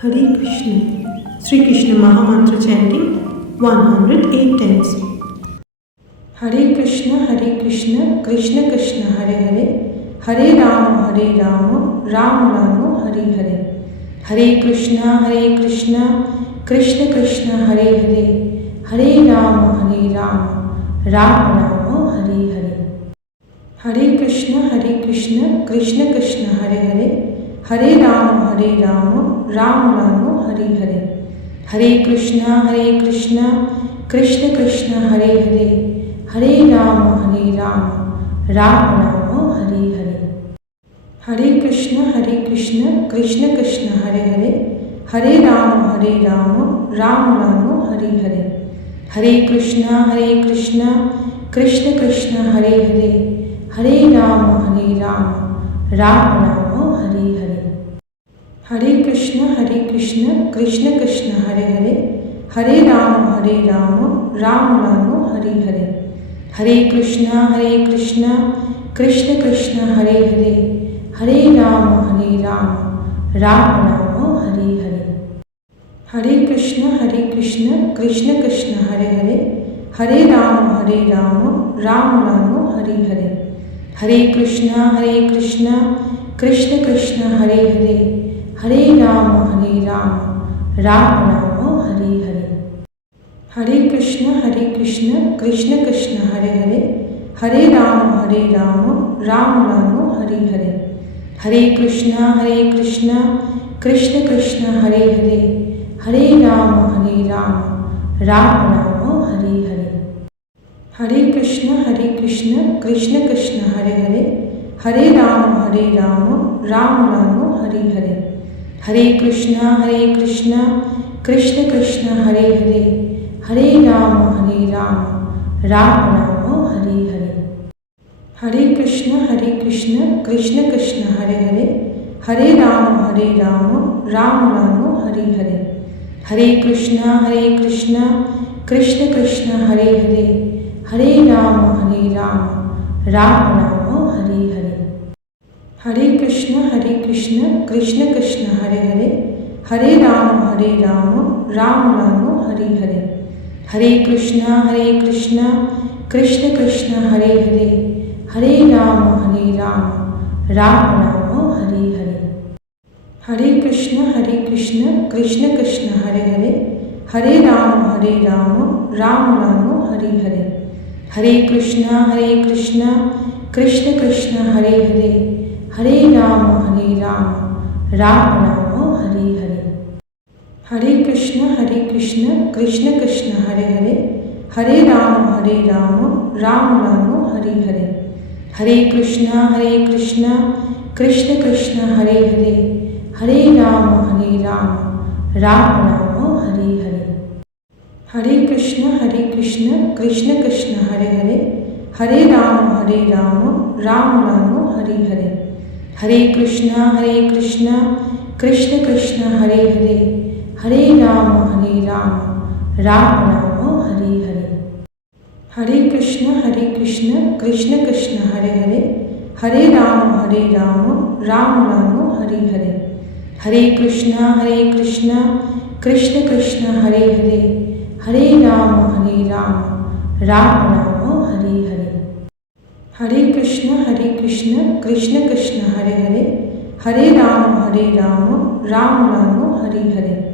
Hare Krishna. Sri Krishna Mahamantra chanting 108 times. Hare Krishna, Krishna Krishna, Hare Hare, Hare Rama, Rama Rama, Hare Hare. Hare Krishna, Krishna Krishna, Hare Hare, Hare Rama, Rama Rama, Hare Hare. Hare Krishna, Krishna Krishna, Hare Hare, Hare Rama, Rama Rama, Hare Hare. Hare Krishna, Krishna Krishna, Hare Hare, Hare Rama, Rama Rama, Hare Hare. Hare Krishna, Krishna Krishna, Hare Hare, Hare Rama, Rama Rama, Hare Hare. Hare Krishna, Krishna Krishna, Hare Hare, Hare Rama, Rama Rama, Hare Hare. Hare Krishna, Krishna Krishna, Hare Hare, Hare Rama, Rama Rama, Hare Hare. Hare Krishna, Krishna Krishna, Hare Hare, Hare Rama, Rama Rama, Hare Hare. Hare Krishna, Krishna Krishna, Hare Hare, Hare Rama, Rama Rama, Hare Hare. Hare Krishna, Krishna Krishna, Hare Hare, Hare Rama, Rama Rama, Hare Hare. Hare Krishna, Krishna Krishna, Hare Hare, Hare Rama, Rama Rama, Hare Hare. Hare Krishna, Krishna Krishna, Hare Hare, Hare Rama, Rama Rama, Hare Hare. Hare Krishna, Krishna Krishna, Hare Hare, Hare Rama, Rama Rama, Hare Hare. Hare Krishna, Krishna Krishna, Hare Hare, Hare Rama, Rama Rama, Hare Hare. Hare Krishna, Krishna Krishna, Hare Hare, Hare Rama, Rama Rama, Hare Hare. Hare Krishna, Krishna Krishna, Hare Hare, Hare Rama, Rama Rama, Hare Hare. Hare Krishna, Krishna Krishna, Hare Hare, Hare Rama, Rama Rama, Hare Hare. Hare Krishna, Krishna Krishna, Hare Hare, Hare Rama, Rama Rama, Hare Hare. Hare Krishna, Krishna Krishna, Hare Hare, Hare Rama, Rama Rama, Hare Hare. Hare Krishna, Krishna Krishna, Hare Hare, Hare Rama, Rama Rama, Hare Hare. Hare Krishna, Krishna Krishna, Hare Hare, Hare Rama, Rama Rama, Hare Hare. Hare Krishna, Krishna Krishna, Hare Hare, Hare Rama, Rama Rama, Hare Hare. Hare Krishna, Krishna Krishna, Hare Hare, Hare Rama, Rama Rama, Hare Hare. Hare Krishna, Krishna Krishna, Hare Hare, Hare Rama, Rama Rama, Hare Hare. Hare Krishna, Krishna Krishna, Hare Hare, Hare Rama, Rama Rama, Hare Hare. Hare Krishna, Krishna Krishna, Hare Hare, Hare Rama, Rama Rama, Hare Hare. Hare Krishna, Krishna Krishna, Hare Hare, Hare Rama, Rama Rama, Hare Hare.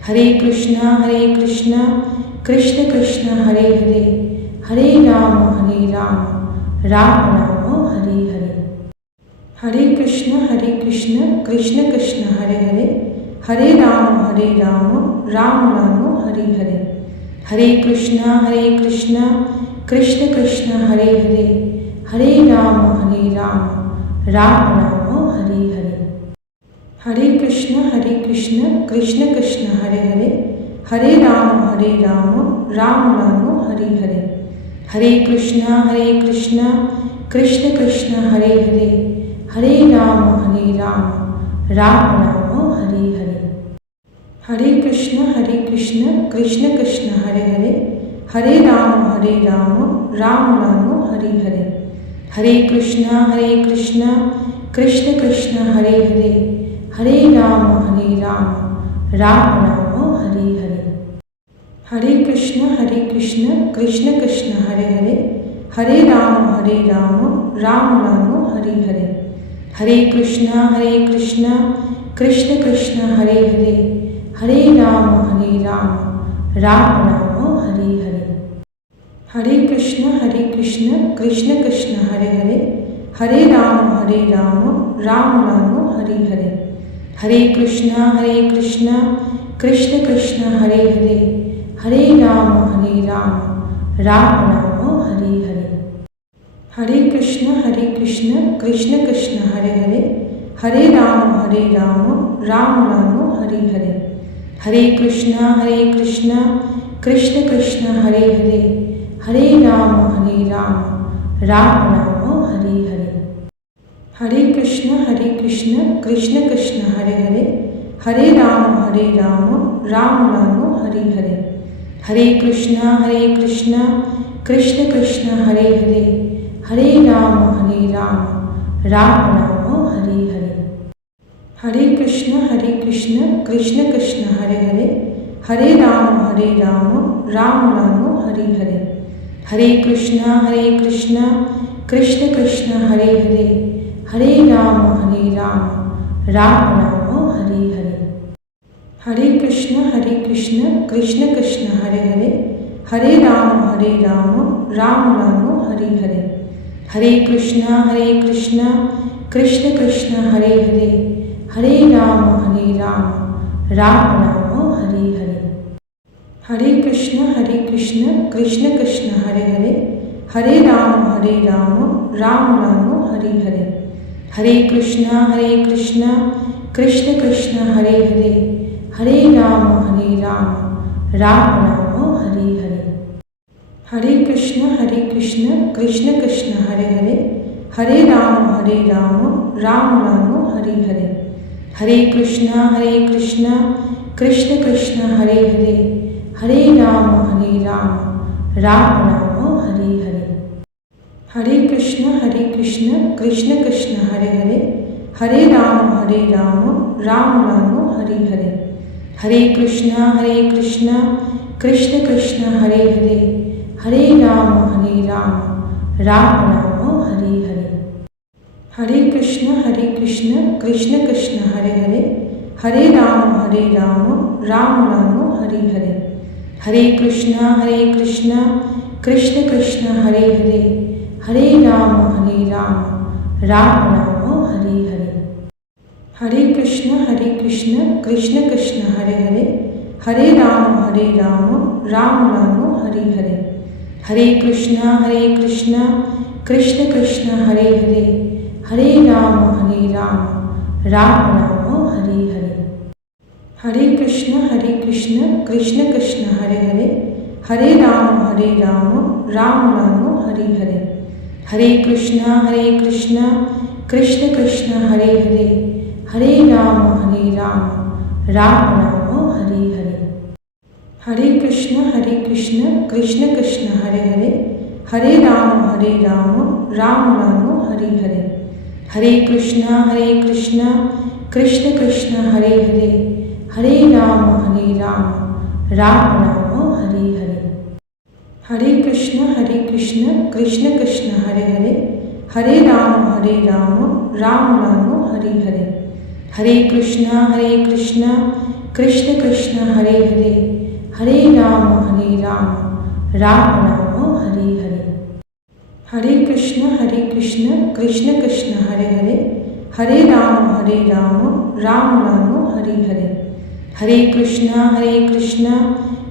Hare Krishna, Krishna Krishna, Hare Hare, Hare Rama, Rama Rama, Hare Hare. Hare Krishna, Krishna Krishna, Hare Hare, Hare Rama, Rama Rama, Hare Hare. Hare Krishna, Krishna Krishna, Hare Hare, Hare Rama, Rama Rama, Hare Hare. Hare Krishna, Krishna Krishna, Hare Hare, Hare Rama, Rama Rama, Hare Hare. Hare Krishna, Krishna Krishna, Hare Hare, Hare Rama, Rama Rama, Hare Hare. Hare Krishna, Krishna Krishna, Hare Hare, Hare Rama, Rama Rama, Hare Hare. Hare Krishna, Krishna Krishna, Hare Hare, Hare Rama, Ram Ram Hare Hare. Hare Krishna Krishna Krishna Hare Hare, Hare Ram Ram Ram Hare Hare. Hare Krishna Krishna Krishna Hare Hare, Hare Ram Ram Ram Hare Hare. Hare Krishna Krishna Krishna Hare Hare, Hare Ram Ram Ram Hare Hare. Hare Krishna Krishna Krishna Hare Hare, Hare Ram Ram Ram Hare Hare. Hare Krishna Krishna Krishna Hare Hare, Hare Ram Ram Ram Hare Hare. Hare Krishna Krishna Krishna Hare Hare, Hare Ram Ram Ram Hare Hare. Hare Krishna Krishna Krishna Hare Hare, Hare Ram Ram Ram Hare Hare. Hare Krishna Krishna Krishna Hare Hare, Hare Ram Ram Ram Hare Hare. Hare Krishna Krishna Krishna Hare Hare, Hare Ram Ram Ram Hare Hare. Hare Krishna Krishna Krishna Hare Hare, Hare Ram Ram Ram Hare Hare. Hare Krishna Krishna Krishna Hare Hare, Hare Ram Ram Ram Hare Hare. Hare Krishna Krishna Krishna Hare Hare, Hare Ram Ram Ram Hare Hare. Hare Krishna Krishna Krishna Hare Hare, Hare Ram Ram Ram Hare Hare. Hare Krishna Krishna Krishna Hare Hare, Hare Ram Ram Ram Hare Hare. Hare Krishna Krishna Krishna Hare Hare, Hare Ram Ram Ram Hare Hare. Hare Krishna Krishna Krishna Hare Hare, Hare Ram Ram Ram Hare Hare. Hare Krishna Krishna Krishna Hare Hare, Hare Ram Ram Ram Hare Hare. Hare Krishna Krishna Krishna Hare Hare, Hare Ram Ram Ram Hare Hare. Hare Krishna Krishna Krishna Hare Hare, Hare Ram Ram Ram Hare Hare. Hare Krishna Krishna Krishna Hare Hare, Hare Ram Ram Ram Hare Hare. Hare Krishna Krishna Krishna Hare Hare, Hare Ram Ram Ram Hare Hare. Hare Krishna Krishna Krishna Hare Hare, Hare Ram Ram Ram Hare Hare. Hare Krishna Krishna Krishna Hare Hare, Hare Ram Ram Ram Hare Hare. Hare Krishna Krishna Krishna Hare Hare, Hare Ram Ram Ram Hare Hare. Hare Krishna Krishna Krishna Hare Hare, Hare Ram Ram Ram Hare Hare. Hare Krishna Krishna Krishna Hare Hare, Hare Ram Ram Ram Hare Hare. Hare Krishna Krishna Krishna Hare Hare, Hare Ram Ram Ram Hare Hare. Hare Krishna Krishna Krishna Hare Hare, Hare Ram Ram Ram Hare Hare. Hare Krishna Krishna Krishna Hare Hare, Hare Ram Ram Ram Hare Hare. Hare Krishna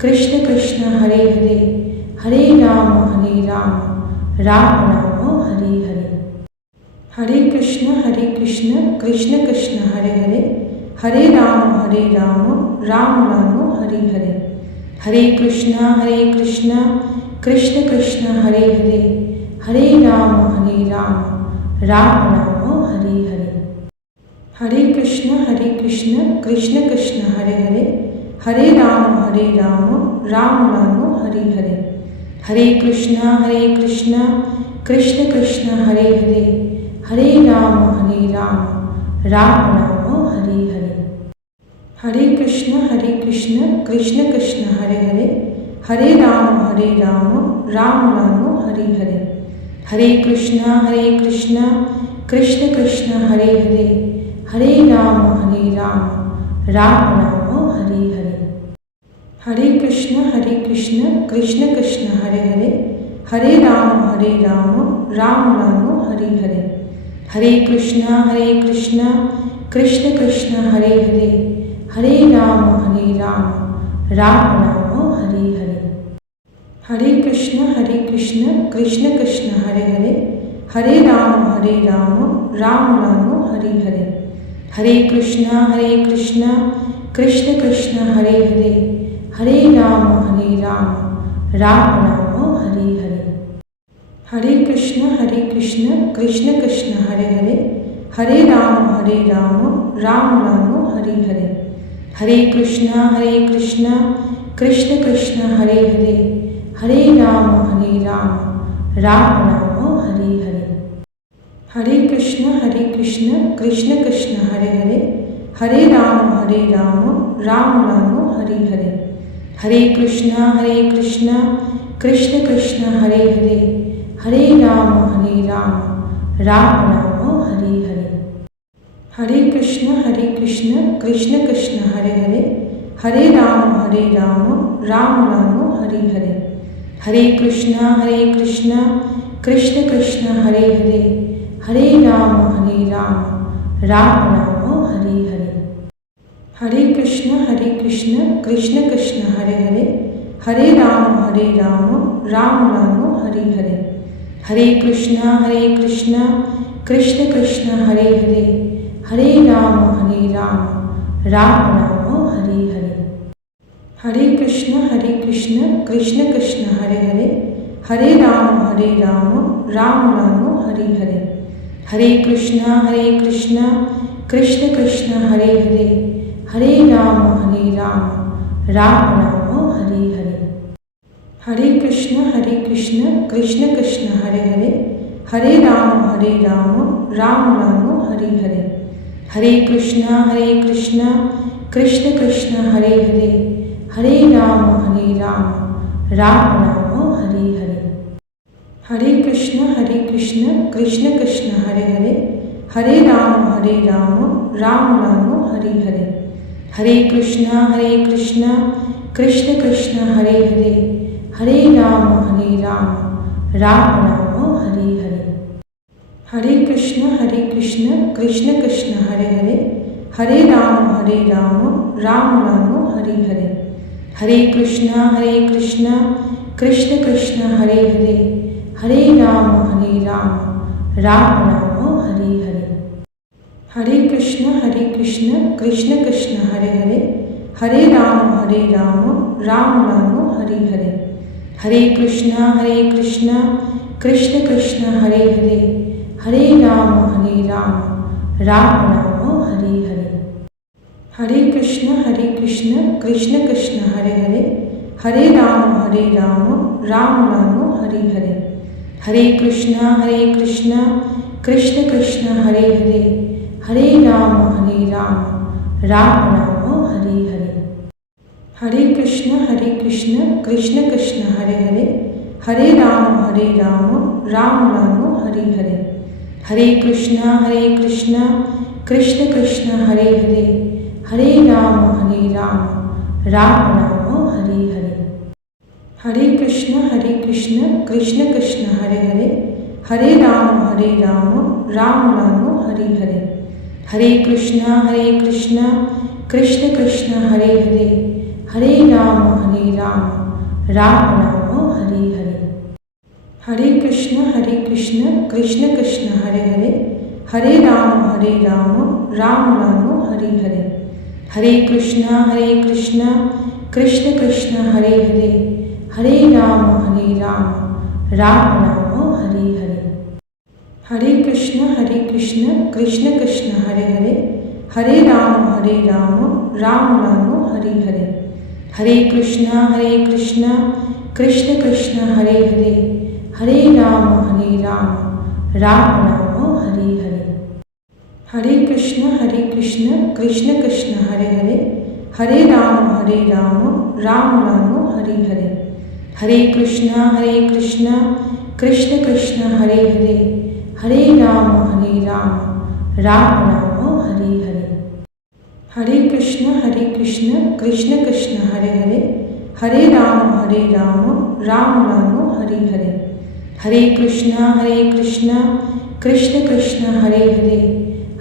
Krishna Krishna Hare Hare, Hare Ram Ram Ram Hare Hare. Hare Krishna Krishna Krishna Hare Hare, Hare Ram Ram Ram Hare Hare. Hare Krishna Krishna Krishna Hare Hare, Hare Ram Ram Ram Hare Hare. Hare Krishna Krishna Krishna Hare Hare, Hare Ram Ram Ram Hare Hare. Hare Krishna Krishna Krishna Hare Hare, Hare Ram Ram Ram Hare Hare. Hare Krishna Krishna Krishna Hare Hare, Hare Ram Ram Ram Hare Hare. Hare Krishna Krishna Krishna Hare Hare, Hare Ram Ram Ram Ram Hare Hare. Hare Krishna Krishna Krishna Hare Hare, Hare Ram Ram Ram Hare Hare. Hare Krishna Krishna Krishna Hare Hare, Hare Ram Ram Ram Hare Hare. Hare Krishna Krishna Krishna Hare Hare, Hare Ram Ram Ram Hare Hare. Hare Krishna Krishna Krishna Hare Hare, Hare Ram Ram Ram Hare Hare. Hare Krishna Krishna Krishna Hare Hare, Hare Ram Ram Ram Hare Hare. Hare Krishna Krishna Krishna Hare Hare, Hare Ram Ram Ram Hare Hare. Hare Krishna Krishna Krishna Hare Hare, Hare Ram Ram Ram Hare Hare. Hare Krishna Krishna Krishna Hare Hare, Hare Ram Ram Ram Hare Hare. Hare Krishna Krishna Krishna Hare Hare, Hare Ram Ram Ram Hare Hare. Hare Krishna Krishna Krishna Hare Hare, Hare Ram Ram Ram Hare Hare. Hare Krishna Krishna Krishna Hare Hare, Hare Ram Ram Ram Hare Hare. Hare Krishna Krishna Krishna Hare Hare, Hare Ram Ram Ram Hare Hare. Hare Krishna Krishna Krishna Hare Hare, Hare Ram Ram Ram Hare Hare. Hare Krishna Krishna Krishna Hare Hare, Hare Ram Ram Ram Hare Hare. Hare Krishna Krishna Krishna Hare Hare, Hare Ram Ram Ram Hare Hare. Hare Krishna Krishna Krishna Hare Hare, Hare Ram Ram Ram Hare Hare. Hare Krishna Krishna Krishna Hare Hare, Hare Ram Ram Ram Hare Hare. Hare Krishna Krishna Krishna Hare Hare, Hare Ram Ram Ram Hare Hare. Hare Krishna Krishna Krishna Hare Hare, Hare Ram Ram Ram Hare Hare. Hare Krishna Krishna Krishna Hare Hare, Hare Ram Ram Ram Hare Hare. Hare Krishna Krishna Krishna Hare Hare, Hare Ram Ram Ram Hare Hare. Hare Krishna Krishna Krishna Hare Hare, Hare Ram Ram Ram Hare Hare. Hare Krishna Krishna Krishna Hare Hare, Hare Ram Ram Ram Hare Hare. Hare Krishna Krishna Krishna Hare Hare, Hare Ram Ram Ram Hare Hare. Hare Krishna Krishna Krishna Hare Hare, Hare Ram Ram Ram Hare Hare. Hare Krishna Krishna Krishna Hare Hare, Hare Ram Ram Ram Hare Hare. Hare Krishna Krishna Krishna Hare Hare, Hare Ram Ram Ram Hare Hare. Hare Krishna Krishna Krishna Hare Hare, Hare Ram Ram Ram Hare Hare. Hare Krishna Krishna Krishna Hare Hare, Hare Ram Ram Ram Hare Hare. Hare Krishna Krishna Krishna Hare Hare, Hare Ram Ram Ram Hare Hare. Hare Krishna Krishna Krishna Hare Hare, Hare Ram Ram Ram Hare Hare. Hare Krishna Krishna Krishna Hare Hare, Hare Ram Ram Ram Hare Hare. Hare Krishna Krishna Krishna Hare Hare, Hare Ram Ram Ram Hare Hare. Hare Krishna Krishna Krishna Hare Hare, Hare Ram Ram Ram Hare Hare. Hare Krishna Krishna Krishna Hare Hare, Hare Ram Ram Ram Hare Hare. Hare Krishna Krishna Krishna Hare Hare,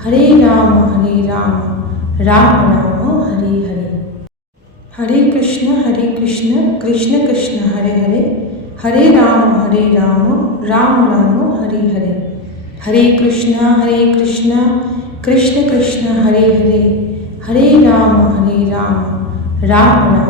Hare Ram Ram Ram Hare Hare. Hare Krishna Krishna Krishna Hare Hare, Hare Ram Ram Ram Hare Hare. Hare Krishna Krishna Krishna Hare Hare, Hare Ram Ram Ram